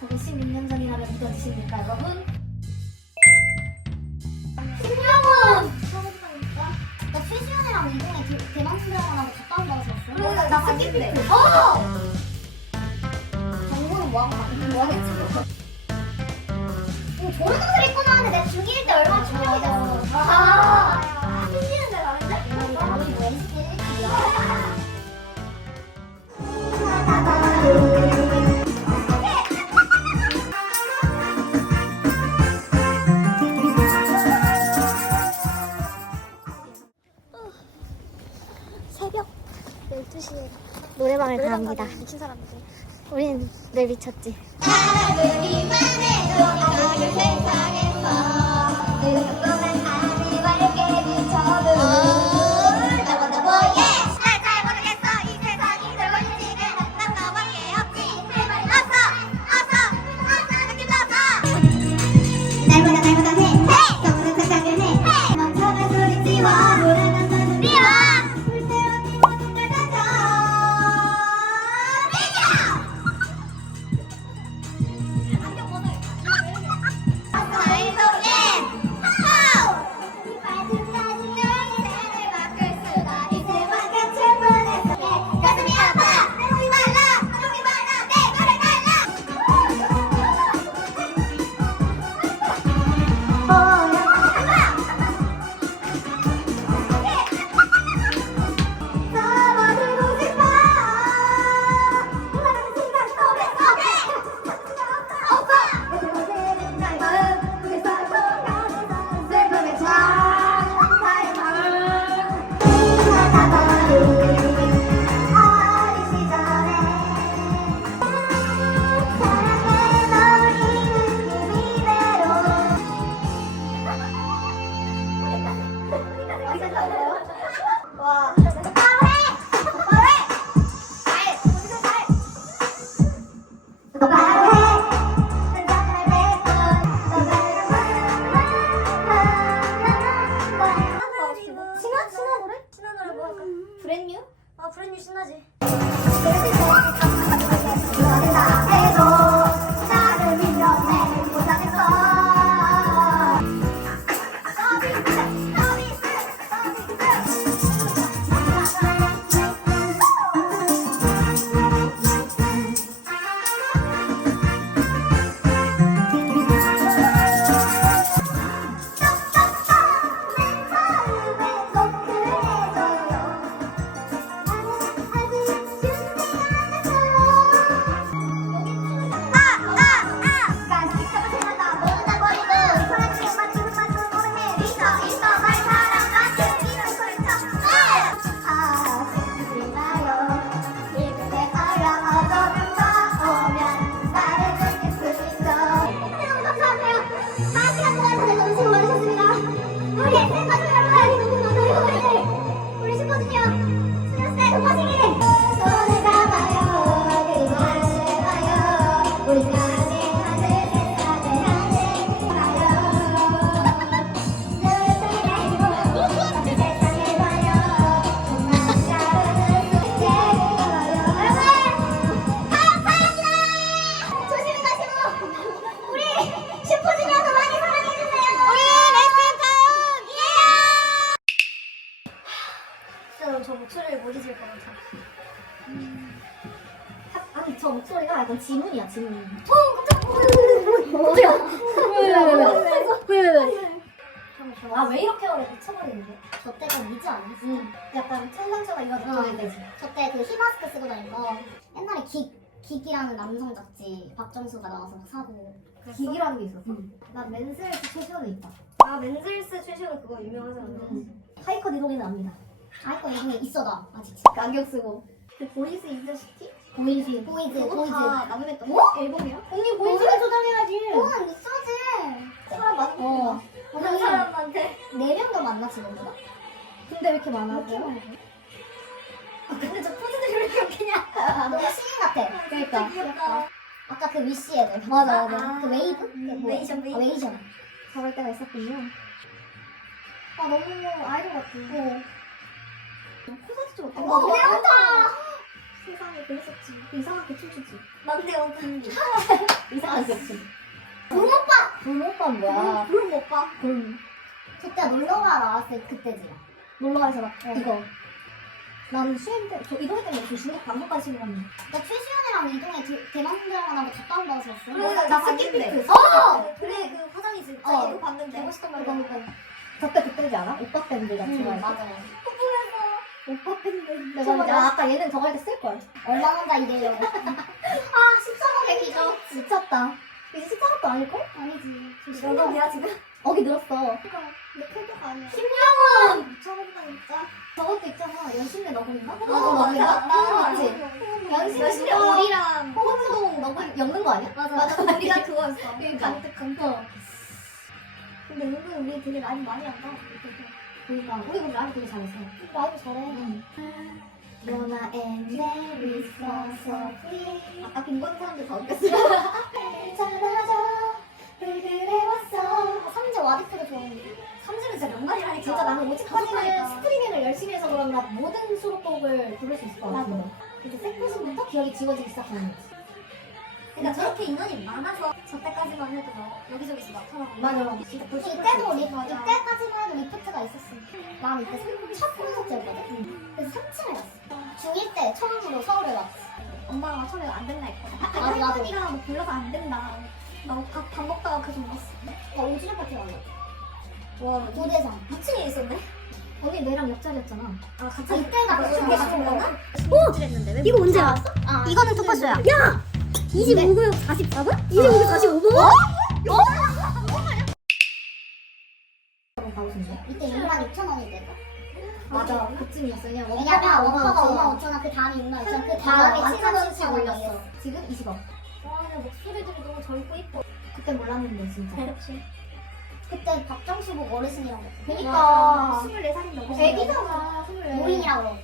저거 16년 전이라면 믿어지십니까 여러분? 신병훈! 나 최시현이랑 이동에 대- 대만 신병원하고 갔다 온다고 들었어. 그래, 나 스킵돼. 어! 정보는 뭐하고 갔는지 뭐하겠지? 이거 조르동을 입고 나왔는데 내가 중1일 때 얼마나 충격이 됐어. 아. 힘드는 데 나는데? 우리 뭐 1팀 갑니다. 미친 사람들. 우리는 늘 미쳤지. 브 목소리가 약간 지문이야 지문. 어 깜짝. 뭐야? 왜왜왜왜 아왜 이렇게 오래 미쳐버리는데? 저 때가 미지 않았어? 응. 약간 청상처가 이거 느껴질 때지. 저때 그 휘마스크 쓰고 다닌 거 옛날에 기 기기라는 남성 잡지 박정수가 나와서 막 사고 기기라는 게 있었어. 난 맨슬스 최시원에 있다. 아 맨슬스 최시는 그거 유명하잖아. 하이컷 이동이는 압니다. 하이컷 이동이 있어 나 아직 그 안경 쓰고. 그 보이스 인더시티? 보이즈 보이즈 그거 보이즈. 다 남했던 어? 앨범이야? 언니 보이즈가 조장해야지. 그거는 있어지 사람 많은 어. 다른 우리 사람한테 네명 더 만나 지금보다. 근데 왜 이렇게 많아? 아, 근데 저 포즈들이 왜 이렇게 웃기냐? 너무 신인 같아. 그러니까. 귀엽다. 아까 그 위시 애들. 맞아 맞아. 아. 그 웨이브? 그 뭐야? 웨이션, 웨이션. 아, 웨이션. 저럴 때가 있었군요. 아 너무 아이돌 같아. 어. 코사지 좀 어, 어때? 배운다. 세상에 그랬었지. 이상하게 춤추지. 맞네요. 이상한 격춤. 붕어빵! 붕어빵 뭐야? 그럼 못 봐. 그럼 저때 놀러가 나왔을 그때지. 놀러가서 막 이거. 나는 수행 때, 저 이동해 때문에 그 중국 시고 갔는데. 나 최시연이랑 이동에 드- 대만 드라마랑 다 다운받았었어. 그래, 나. 봤는데. 어! 그래 그 화장이지. 진짜 어. 얘도 봤는데. 멋있단 말이야. 그거. 저때 그때지 않아? 오빠 밴드 같은 거. 응, 맞아. 오빠. 내가 저거 아, 아까 얘는 저거 할 때 쓸걸. 얼마 혼자 이래요. 아, 14억의 기적. 미쳤다. 이제 식사것도 아닐걸? 아니지. 연극이야 지금? 어기 늘었어. 내 캐릭터가 아니야. 김영훈! 미쳐버린다 진짜. 저것도 있잖아. 연신내 너구리인가? 맞아, 맞아. 맞지? 연신내 우리랑 호흡동 너구리 엮는 거 아니야? 맞아. 맞아 우리가 그거였어. 그러니까. 간특한 근데 은근 우리 되게 라인 많이 한다. 그러니까 우리 우리 라이 되게 잘했어. 라이브 잘해. Fiona and Mary so free. 아까 빈곤 사람들 다 웃겼어. 찾아줘 불그레 왔어. 삼재 와디프도 좋아하는데. 삼지는 진짜 명반이라니까. 진짜 나는 오직까지는 다섯 스트리밍을 열심히 해서 그런가 모든 수록곡을 부를 수 있을 것 같은데. 이제 세포신부터 기억이 지워지기 시작하는 거지. 그러니까 저렇게 인원이 많아서 저 때까지만 해도 막 여기저기서 나타나고. 맞아. 진짜 볼수 이때도 리, 맞아. 이때까지만 해도 리프트가 있었어. 난 이때 삼- 첫 콘서트였거든. 그래서 3층에 갔어. 중1 때 처음으로 서울에 왔어. 엄마가 처음에 안 된다 했거든. 나도, 나도. 할머니가 뭐 불러서 안 된다. 나밥 밥 먹다가 그 정도 먹었어. 나 오지랖 파티 갔어. 와, 도대상. 2층에 있었네? 언니 내랑 옆자리였잖아. 아, 같이 아, 이때가 같이 그거구나. 같이 먹었나? 오! 이거 언제 알았어? 아, 이거는 토커스야. 야! 25분 44분? 25분 45분? 그럼 가고 싶네. 이때 6만 6천 원이 됐어. 맞아. 그쯤이었어. 그냥 왜냐면 원가가 5만 원. 5천 원, 그 다음에 6만 5천 원, 그. 다음에 완전 7만 원씩 7천 올렸어. 원이었어. 지금 20억. 와, 근데 목소리들이 너무 젊고 이뻐. 그때 몰랐는데 진짜. 그렇지. 그때 박정수 보고 어르신이라고. 그니까. 24살인데 너무 애기잖아. 모인이라고.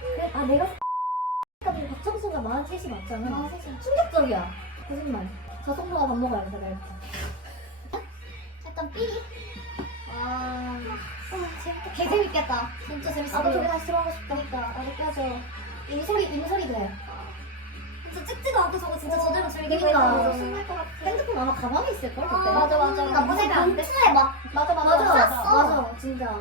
그래, 아 내가 박정수가 43이 맞잖아. 아. 충격적이야. 거짓말. 저 정도가 밥 먹어야겠다 내가. 약간 삐. 아, 재밌겠다. 개 재밌겠다. 진짜 재밌어. 나도 저기 다시 들어가고 싶다. 그러니까 나도 껴줘. 임소리 임소리도 해. 진짜 찍지도 않고 저거 진짜 제대로 즐기고 그러니까. 있는 거 신날 것 같아. 핸드폰 아마 가방에 있을 걸 그때. 아, 맞아, 맞아. 그러니까 무슨 안 돼. 봉투에 막 맞아 맞아 맞아, 맞아. 맞아 진짜.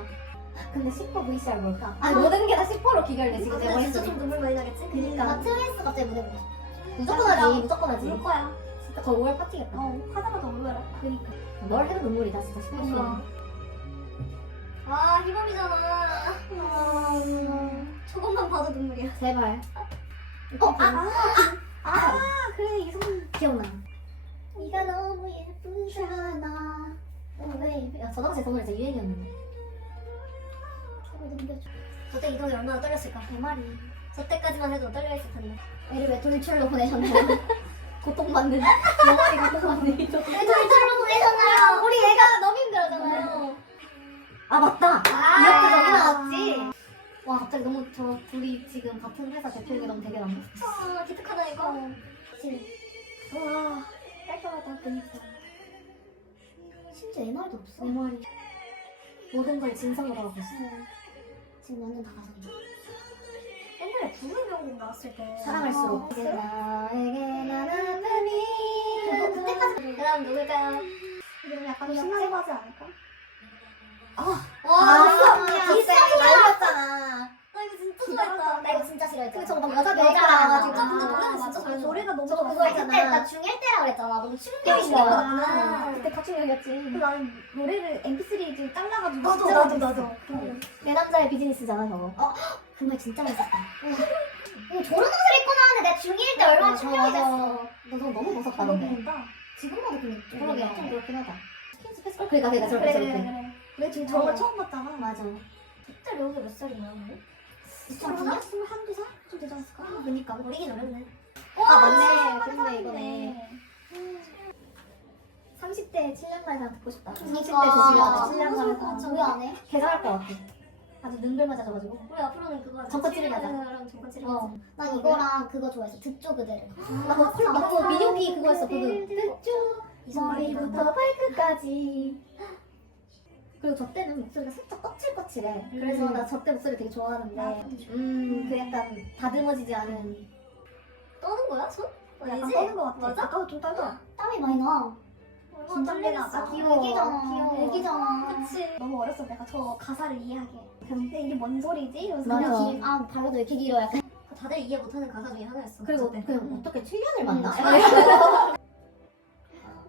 근데 10% VCR 뭘까? 아 모든 게 다 10%로 기결돼 지금 내 근데 진짜 머릿속에. 좀 눈물 많이 나겠지? 그니까. 나 트윈스 갑자기 무대 보고 싶어. 무조건 하지 무조건 하지. 울 거야. 진짜 거의 5월 파티겠다. 어, 하다가 울어라. 그니까. 널 해도 눈물이다 진짜 10%. 그러니까. 아, 희범이잖아. 아, 저것만 봐도 눈물이야. 제발. 어, 아, 아, 아, 그래, 이성훈. 기억나. 네가 너무 예쁘잖아. 야, 저 당시에 정말 진짜 유행이었는데. 서로 넘겨줘. 저때 이동이 얼마나 떨렸을까? 내 말이. 저 때까지만 해도 떨려있을 텐데. 애를 왜 돌출로 보내셨나요? 고통받는, 영원히 고통받는 이동. 왜 돌출로 보내셨나요? 우리 애가 너무 힘들었잖아요. 아, 맞다! 아. 이렇게 저기 나왔지? 와, 갑자기 너무 저 둘이 지금 같은 회사 대표이게 너무 되게 난다. 아, 기특하다, 이거. 와, 깔끔하다, 그니까. 심지어 MR도 없어. 내 말이. 모든 걸 진성으로 하고 있어. 지금 완전 다 가성이야. 옛날에 명곡 나왔을 때. 사랑할수록. 어, 나에게 난 아픔이. 그때까지 그 다음 누굴까요? 이름 약간 신나게 하지 않을까? 아, 와, 비싸게 날렸잖아. 나 이거 진짜 좋아했다. 나 이거 진짜 싫어했잖아. 근데 저거 막 여자 여자랑 맞아. 진짜 근데 노래는 진짜. 잘해. 노래가 너무 저거. 그거 그때 있잖아. 나 중1 때라 그랬잖아. 너무 그러니까. 충격이야. 그때 가출력이었지. 나는 노래를 MP3 지금 잘라가지고 나도, 나도, 나도. 내 남자의 비즈니스잖아 저거. 그말 진짜 맛있었다. 이거 저런 옷을 입고 나왔는데 내가 중1 때 얼마나 충격이 됐어. 너 너무 무섭다 근데. 지금 봐도 그냥 좀 그러게 그러게. 좀 그렇긴 하다. 스킨스 패스 그러니까 그러니까 저렇게 저렇게. 그래, 지금 저걸 어. 처음 봤잖아. 맞아. 그때 여기 몇 살이냐, 우리? 스물 스물 스물 한두 살? 좀 되지 않았을까? 그러니까. 어리긴 어렸네. 아 맞네. 아, 근데 이거네. 30대 7년 만에 다 듣고 싶다. 30대 그러니까. 조심하자. 7년 너무 좋을 것 만에. 같아. 왜안 해? 개사할 것 같아. 아주 능글 맞아져가지고. 우리 앞으로는 그거. 정권. 랑 정권 찌르기 어. 난 이거랑 그거 좋아했어. 듣죠 그대를. 나 그거 콜 맞고 미니오피 그거 했어. 그거. 이 머리부터 발끝까지. 그리고 저 때는 목소리가 살짝. 그래서 음. 나 저 때 목소리 되게 좋아하는데 음. 그 약간 다듬어지지 않은 떠는 거야 손? 약간 아니지? 떠는 것 같아. 맞아? 아까도 좀 떨더라. 땀이 많이 나. 진짜 떨리나? 나 귀여워. 애기잖아. 귀여워. 애기잖아. 그치. 너무 어렸을 때 내가 저 가사를 이해하게. 근데 이게 뭔 소리지? 이러면서. 그냥 길, 아 발라도 왜 이렇게 길어 약간. 다들 이해 못하는 가사 중에 하나였어. 그리고. 그냥 어떻게 7년을 만나?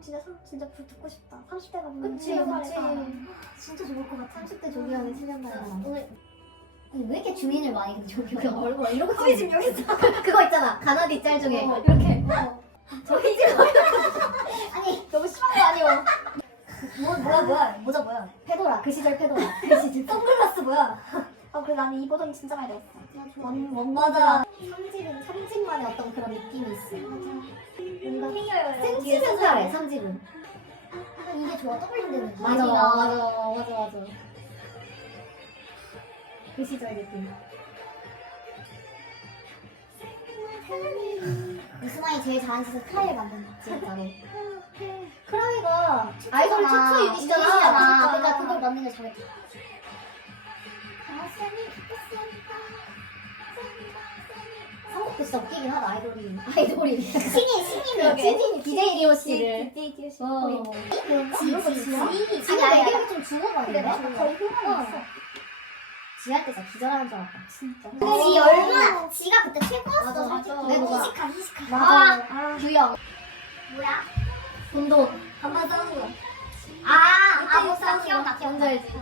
진짜 삼- 진짜 불 듣고 싶다. 30대가 보면 그치, 그치. 진짜 좋을 것 같아. 30대 조기하는 7년 만에. 오늘 아니, 왜 이렇게 주민을 많이 근데 그 얼굴 이러고 거기 지금 여기 있어. 그거 있잖아 가나디 짤 중에 어. 이렇게 저희 집 아니 너무 심한 거 아니에요 뭐 뭐야 뭐야 모자 뭐야? 페도라 그 시절 페도라 그 시절 선글라스 뭐야? 아 그래 나는 이 버전 진짜 많이 들었어 원, 원 맞아. 삼집은 삼집만의 어떤 그런 느낌이 있어 뭔가 핑겨요. 센치멘탈해 삼집은 아, 이게 좋아 떠올린다는 맞아, 맞아, 맞아, 맞아. 그 시절 느낌 유스마이 제일 잘하는 카일 만든다 진짜로 크라이가 아이돌. 최초 유닛이잖아. 그러니까 그걸 만든 걸 잘했다 진짜 웃기긴 하다 아이돌이 아이돌이 신인. 그러게. 신인, DJ 리오 씨를. DJ 디오씨 어. 이런 거 지효가 지효 지. 아니 알기로 좀 주고 그래, 맞아. 거의 후반에 있어 지할 때 진짜 기절하는 줄 알았다 진짜 근데 지지 얼마 지가 그때 최고였어 맞아. 내 뭐가. 이식한 이식한 맞아. 아 규영 뭐야? 돈돈 반반 싸우는 거야. 아, 이때 아, 뭐 싸우는 기억나, 거. 기억나, 알지?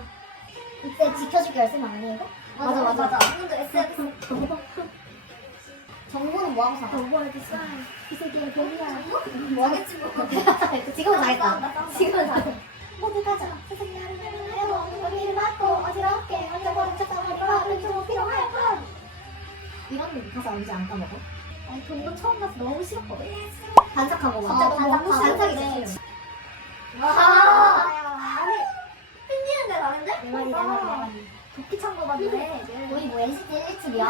이때 지켜줄게 열쇠만 아니에요, 이거? 맞아 맞아 맞아. 방금도 SF. 정보는 뭐하고 살아? 정보를 써. 이 새끼는 별이야. 뭐겠지 뭐. 지금은. 싸운다, 싸운다. 지금은 잘했다. 모두 가자. 세상에 하는 일을 하고, 어디를 맞고, 어지럽게, 얹어버린 척하고, 왼쪽으로 필요할 뻔. 이런 가사 언제 안 까먹어? 아니, 돈도 처음 가서 너무 싫었거든. 막. 진짜 너무 반삭하고. 반삭이 반삭이 진짜 싫어. 아. 아니 내 말이. 도끼 찬거 같네. 우리 뭐 NCT 1집이야?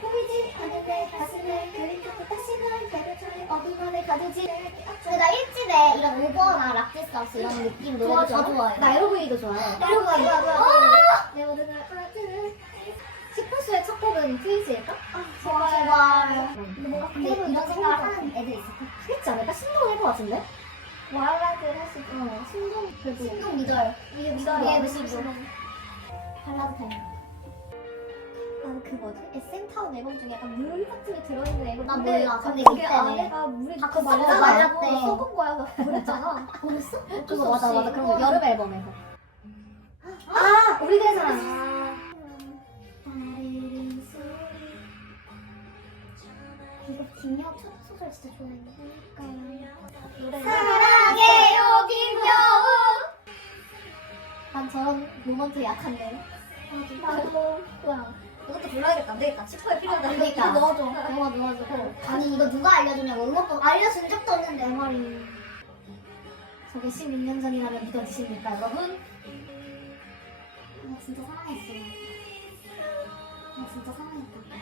보이지 않는데 가슴을 그린 듯 다시는 배려처럼 어둠만을 가두지 근데 나 1집에 이런 오버나 락디스하우스 이런 느낌 노래 다 좋아해 나 에로브이도 좋아해 에로브이 좋아 좋아 내 모든 걸 알아주는 시크수의 첫 곡은 트위즈일까? 아 좋아요 뭔가 이런 생각을 하는 애들 있을까? 하겠지 않을까? 신동일 것 같은데? 발라드 할수 있고 어, 신동 그래도 신동 미달 이게 미달이야 예, 무슨 발라드 타임 나는 그 뭐지? SM 타운 앨범 중에 약간 물 같은 게 들어있는 앨범 나 근데 몰라. 근데 그게 안에가 물이 다 썩었잖아. 말랐대. 어, 썩은 거야. 나 그랬잖아. 보냈어? 그거 맞아. 맞아 그런 거 어. 여름 앨범에서 아 우리들의 사랑 이거 김여 첫 소설 진짜 좋아했는데 노래. 사랑해요 김여우 난 저런 모먼트 약한데 나도 뭐야 그것도 불러야겠다. 안 되겠다. 치퍼에 필요하다. 그러니까. 이거 넣어줘. 영화 넣어주고 아니 이거 누가 알려주냐고 음악도 알려준 적도 없는데 내 말이 저게 12년 전이라면 믿어지십니까 여러분? 나 진짜 사랑했어 나 진짜 사랑했다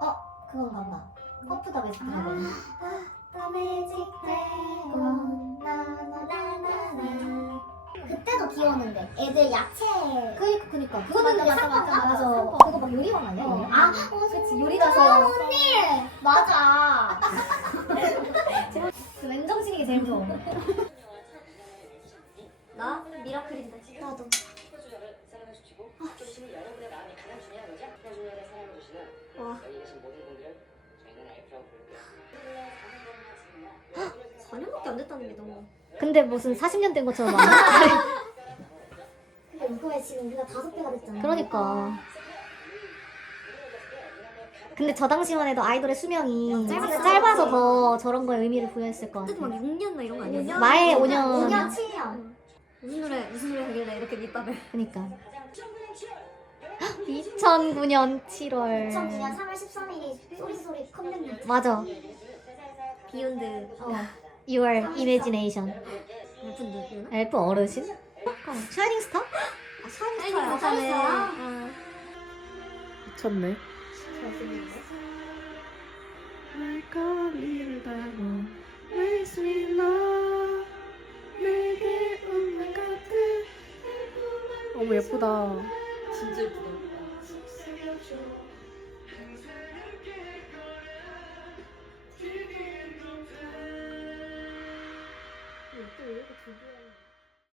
어? 그건가 봐 커프 더 베스트 거든 더 매직 드래곤 나나나나나 그때도 귀여웠는데 애들 야채 그니까 그니까 그거는 맞아, 약간 맞아, 맞아, 맞아 맞아. 그거 막 요리왕 아니야? 어. 아 어, 그치 요리라서 언니. 맞아 그 맨정신이 제일 좋아 나 미라클인데. 나도 근데 무슨 40년 된 것처럼 말 근데 이거에 지금 우리가 다섯 배가 됐잖아 그러니까. 근데 저 당시만 해도 아이돌의 수명이 짧았어. 짧아서 더 저런 거에 의미를 부여했을 것 그때도 같아. 막 6년 나 이런 거 아니야? 마의 5년. 5년 7년 무슨 노래 무슨 노래 하길래 이렇게 밑밥을. 그니까. 2009년 7월. 2009년 3월 13일이 소리 소리 컴백트 맞아. 비욘드. 어. 6월 이매지네이션. 무슨 누구나? 엘프 어르신? 샤이닝 스타? 아. 미쳤네. me love 내게 운명 같은 어머 예쁘다 진짜 예쁘다. forget.